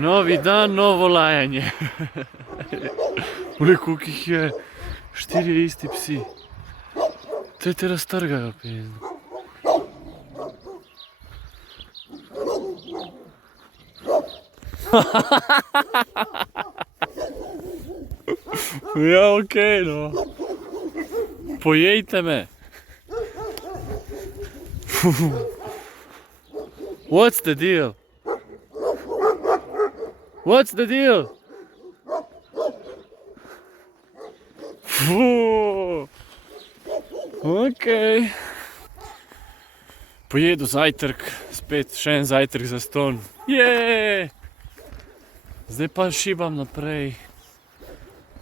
Novi dan, novo lajanje. Ule, koliko jih je, 4 isti psi. Te raztrgajo, pizdo. Ja, okej, no. Pojejte me. What's the deal? What's the deal? Okej. Pojedu zajtrk, spet še en zajtrk zastonj. Jeee! Zdaj pa šibam naprej.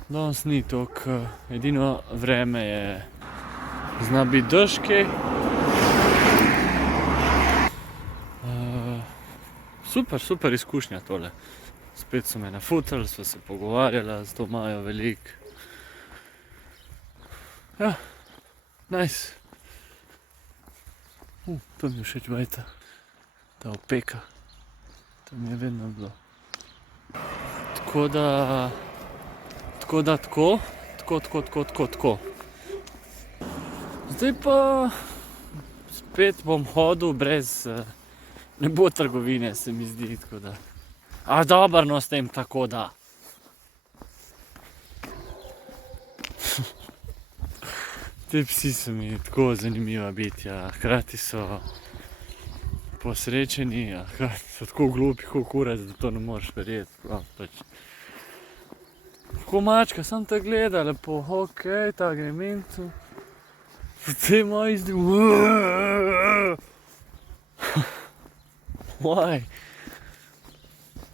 Danes ni toliko, edino vreme je, zna biti dežke. Super izkušnja tole. Spet so me nafutali, sva se pogovarjala, zato imajo veliko. Ja, nice. To mi je všeč bajta. Ta opeka. To mi je vedno bilo. Tako. Zdaj pa spet bom hodil brez, ne bo trgovine, se mi zdi, tako da. A dobro, no, s tem tako da. Te psi so mi tako zanimiva bitja, hkrati so posrečeni, a hkrati so tako glupi, kot kurac, da to ne moreš verjeti. Tako mačka, samo te gleda lepo, okej, ta gre mencu. Te moji zdi, Why?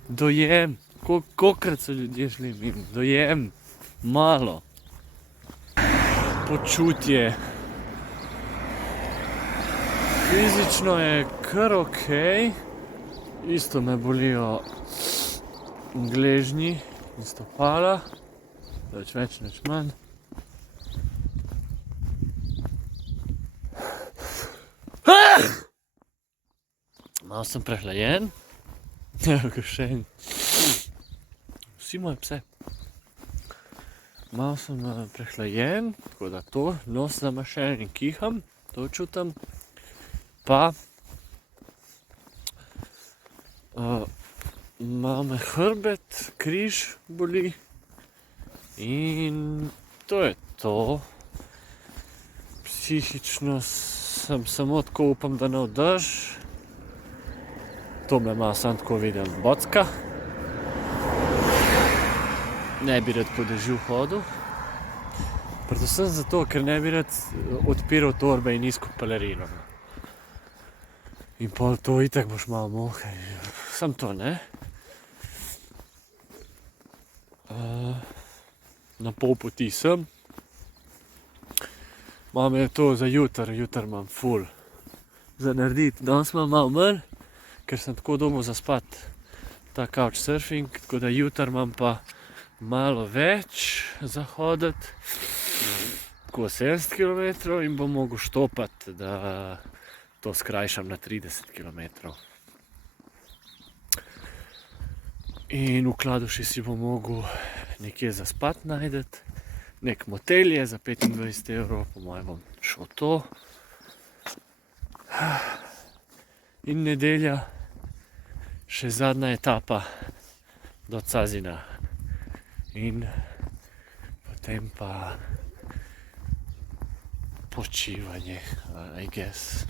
Dojem, kolikokrat so ljudje šli mimo, dojem, malo. Počutje. Fizično je kar okej, isto me bolijo gležnji in stopala, več, nič manj. Malo sem prehlajen, še en. Vsi moje pse. Malo sem prehlajen, tako da to, nos zamašen in kiham, to čutim. Pa malo me hrbet, križ boli in to je to. Psihično sem samo tako upam, da ne vdrž. To me malo sam tako vidim bocka. Ne bi rad po dežju hodil. Predvsem zato, ker ne bi rad odpiral torbe in iskal pelerino. In pol to itak boš malo mohaj. Sam to ne. Na pol poti sem. Imam je to za jutr imam ful za narediti. Danes imam malo manj, ker sem tako domov zaspat. Ta couchsurfing, tako da jutr imam pa malo več za hoditi. Tako 70 km in bom mogel štopati, da to skrajšam na 30 km. In v Kladuši si bom mogel nekje zaspat najdeti. Nek motel je za 25 €, po mojem bom šel to. In nedelja, še zadnja etapa do Cazina. In potem pa počivanje, I guess.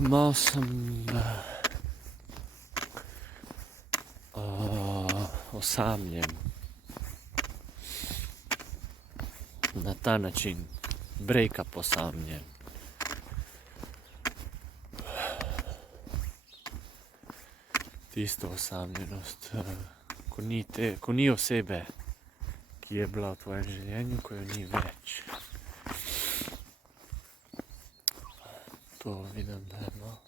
Malo sem osamljen. Na ta način, break-up osamljen. Tisto osamljenost, ko ni osebe, ki je bila v tvojem življenju, ko jo ni več. To vidim, da je malo.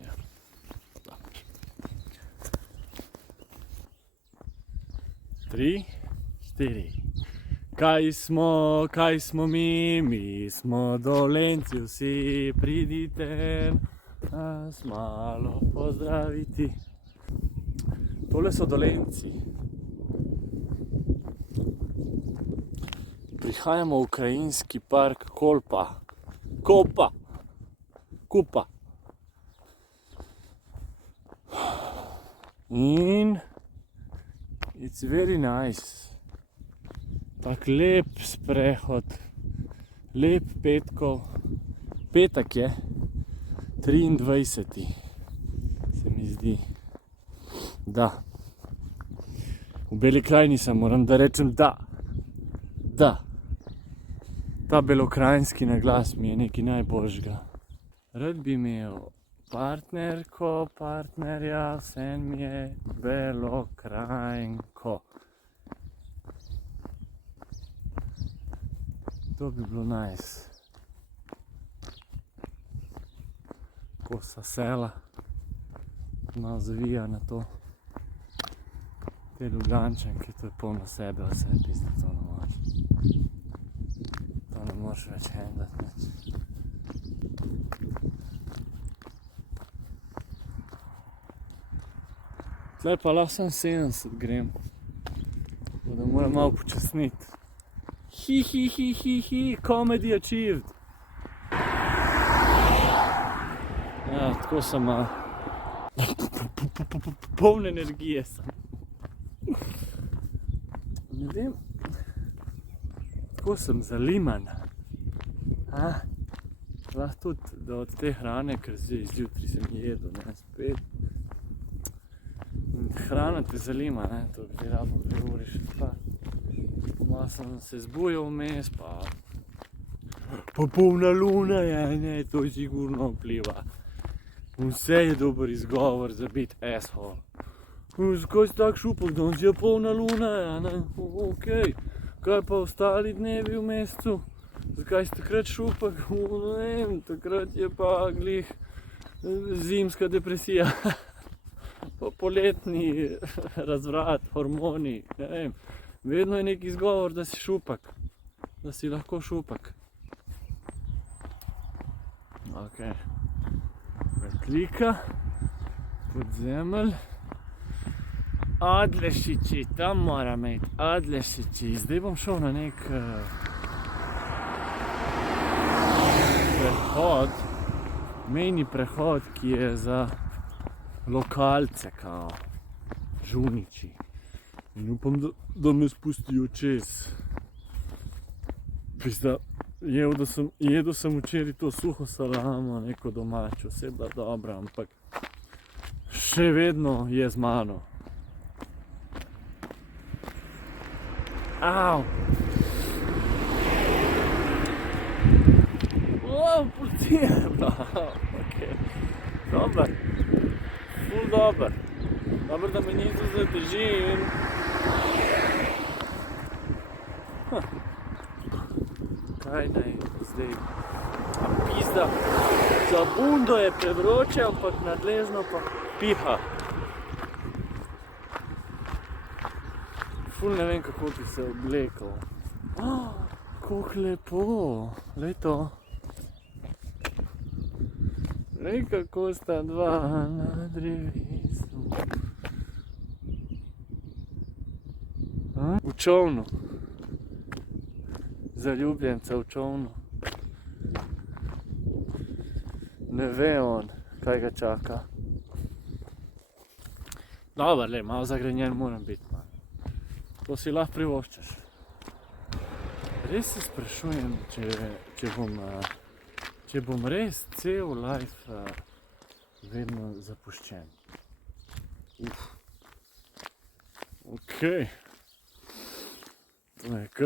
Ja, dobro. 3, 4. Kaj smo mi smo Dolenci vsi, pridite nas malo pozdraviti. Tole so Dolenci. Prihajamo v krajinski park Kupa. In it's very nice. Tak lep sprehod, lep petek je, 23. se mi zdi, da. V Beli krajini sem, moram da rečem da. Ta belokrajinski naglas mi je nekaj najboljšega. Rad bi imel partnerja, vse mi je Belokrajinko. To bi bilo nice. Kosa sela nas zavija na to. Te Ljubljančanke, to je polno sebe, vse je pizda, to ne moreš. To ne moreš več handlat nič. Tlej pa lahko sem 70 grem. Tako da moram malo počasniti. Comedy achieved. Ja, tako sem poln energije sem. Ne vem, tako sem zaliman. Lahko tudi, da od te hrane, ker zdaj zjutraj sem jedel, ne, spet. Hrana te zalima, ne, to bi rabo 2 uri še spati. Malo sem se zbujal vmes, pa polna luna je, ne, to sigurno vpliva. Vse je dober izgovor za biti asshole. Zakaj si tak šupak, danes je polna luna, ja, ne, okej. Kaj pa ostali dnevi v mesecu? Zakaj si takrat šupak? Ne vem, takrat je pa glih zimska depresija. Pa poletni razvrat, hormoni, ne vem. Vedno je neki izgovor, da si šupak. Da si lahko šupak. Okej. Klika. Podzemelj. Adlešiči, tam moram iti. Adlešiči. Zdaj bom šel na nek prehod. Mejni prehod, ki je za lokalce, kao Žuniči. In upam, da me spustijo čez. Pizda, jedel sem včeraj to suho salamo, neko domačo, vse je bila dobra, ampak še vedno je z mano. Au! Policija je bila, okej. Dober, ful dober. Dobro, da me niso zadržili. Kaj naj zdaj? Pizda, za bundo je prevroče, ampak nadležno pa piha. Ful ne vem, kako bi se oblekel. Koliko lepo, glej to. Glej, kako sta dva na drevesu. V čovnu. Zaljubljenca v čovnu. Ne ve on, kaj ga čaka. Dobar, le, malo zagrenjen moram biti. To si lahko privoščaš. Res se sprašujem, če bom res cel life vedno zapuščen. Okej. To je k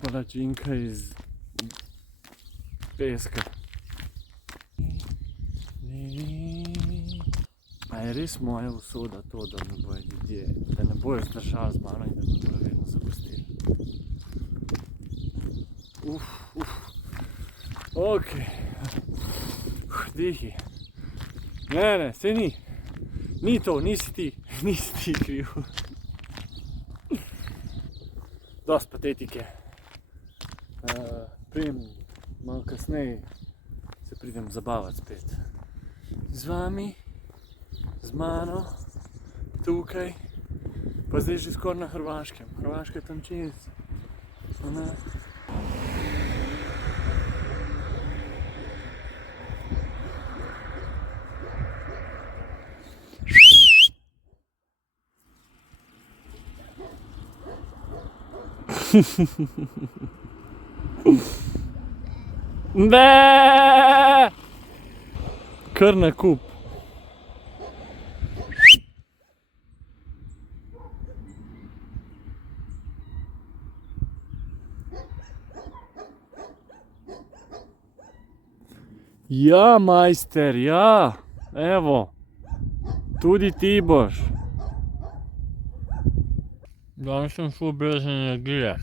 palačinka iz peska. A je res moja usoda to, da me bojo ljudje, da ne bojo zdržali z mano in da me bojo vedno zapustili. Okej. Dihi. Ne, saj ni. Ni to, nisi ti kriv. dosti patetike. Pridem malo kasneje, se pridem zabavati spet. Z vami, z mano, tukaj, pa zdaj že skoraj na Hrvaškem. Hrvaška je tam čez. Kar na kup. Ja, majster, ja, evo, tudi ti boš. Danes sem ful brez energije.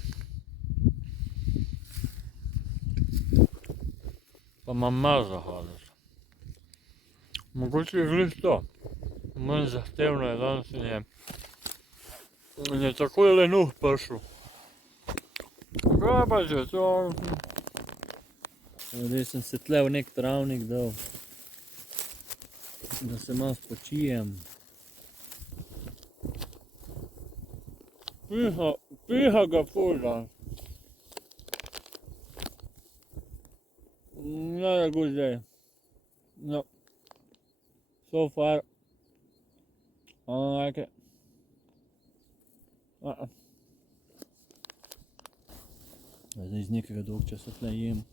Pa imam malo za hoditi. Mogoče je glih to. Manj zahtevno je danes in je takoj lenuh prišel. Kaj pa že to? Zdaj sem se tle v nek travnik dal, da se malo spočijem. Piha ga ful danes. Not a good day. No. So far, I don't like it. Zdaj iz nekega dolgčasa tle jem.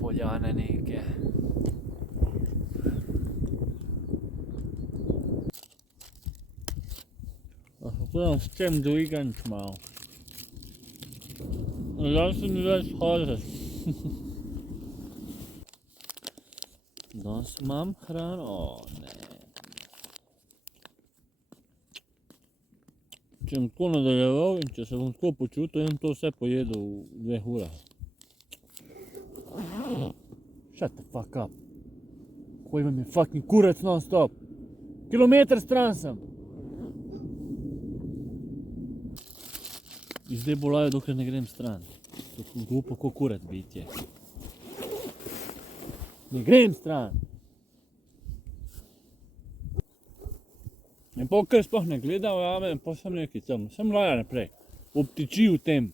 Poljane neke. Potem s tem dvigant malo. Zdaj se mi več hoditi. Danes imam hrano, ne. Če bom tako nadaljeval in če se bom tako počutil, bom to vse pojedel v 2 urah. Shut the fuck up. Koji vam je fucking kurac non stop. Kilometer stran sem. In zdaj bolajo, dokler ne grem stran. To je glupo ko kurat bitje. Ne grem stran. In pol kar sploh ne gledam vame, in pol sem nekaj tam. Sem laja naprej. Obtiči v tem.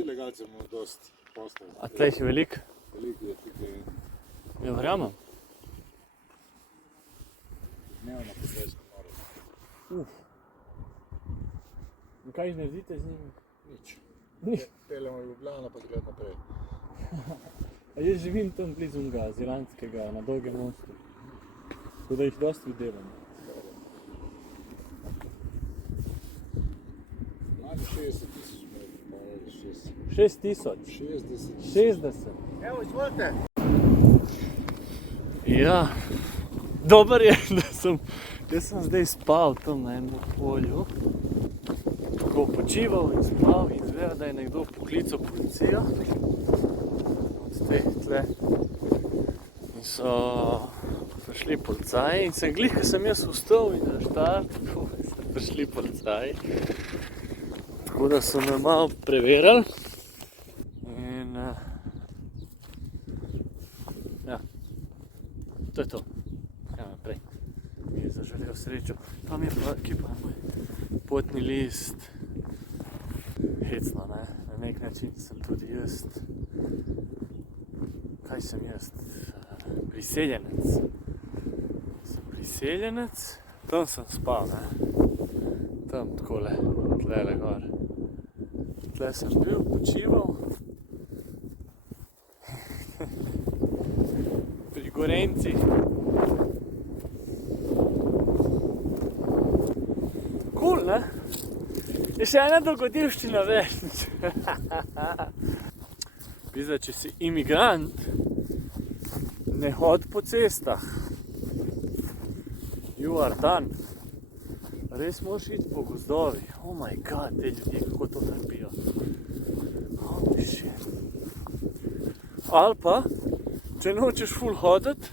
Ilegalcev imamo dosti postav. A tle jih je veliko? Veliko je tukaj. Ja, verjamem. Dnevno po 20 morov. In kaj naredite z njimi? Nič. Peljemo v Ljubljano pa gre naprej. A jaz živim tam blizu Zilanskega, na Dolgem mostu. Tako da jih dosti videvam. Manj 60 000 metrov. 6000? 60. Evo, izvolite. Ja, dober je, da sem zdaj spal tam na enem polju. Tako počival in spal in izvedel, da je nekdo poklical policijo. Od teh tle. In so prišli policaji in sem glih, ko sem jaz vstal in na štart, tako so prišli policaji. Tako da so me malo preverili. In ja, to je to. Kaj naprej. Mi je zaželel srečo. Tam je pa, kje pa je moj potni list. Hecno, ne? Na nek način sem tudi jaz. Kaj sem jaz? Priseljenec. Sem priseljenec. Tam sem spal, ne? Tam takole, tlele gor. Tle sem bil, počival. Pri Gorenci. Je še ena dogodivščina več. Pizda, če si imigrant, ne hod po cestah. You are done. Res moraš iti po gozdovi. Oh my god, te ljudje, kako to trpijo. Holy shit. Ali pa, če nočeš ful hoditi,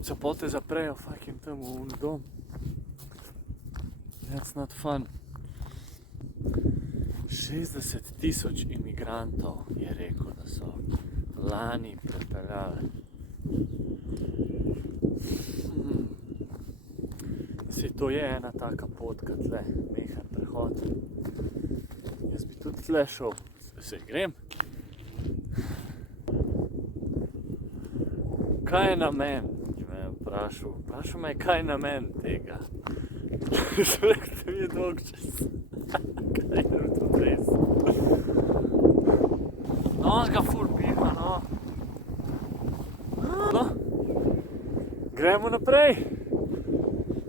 se pol te zaprejo fucking tam v dom. That's not fun. 60,000 imigrantov je rekel, da so lani prepeljali. Saj to je ena taka potka tle, mehen prehod. Jaz bi tudi tle šel, se grem. Kaj je namen? Me je vprašal me, kaj je namen tega. Rekte mi je dolg čas. Kaj je to res? No, on ga ful piha, no. No, gremo naprej.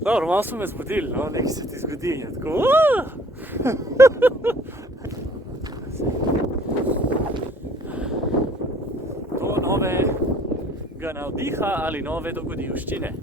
Dobro, malo so me zbudili, no, nekaj se ti zgodi in je tako To novega navdiha ali nove dogodivščine.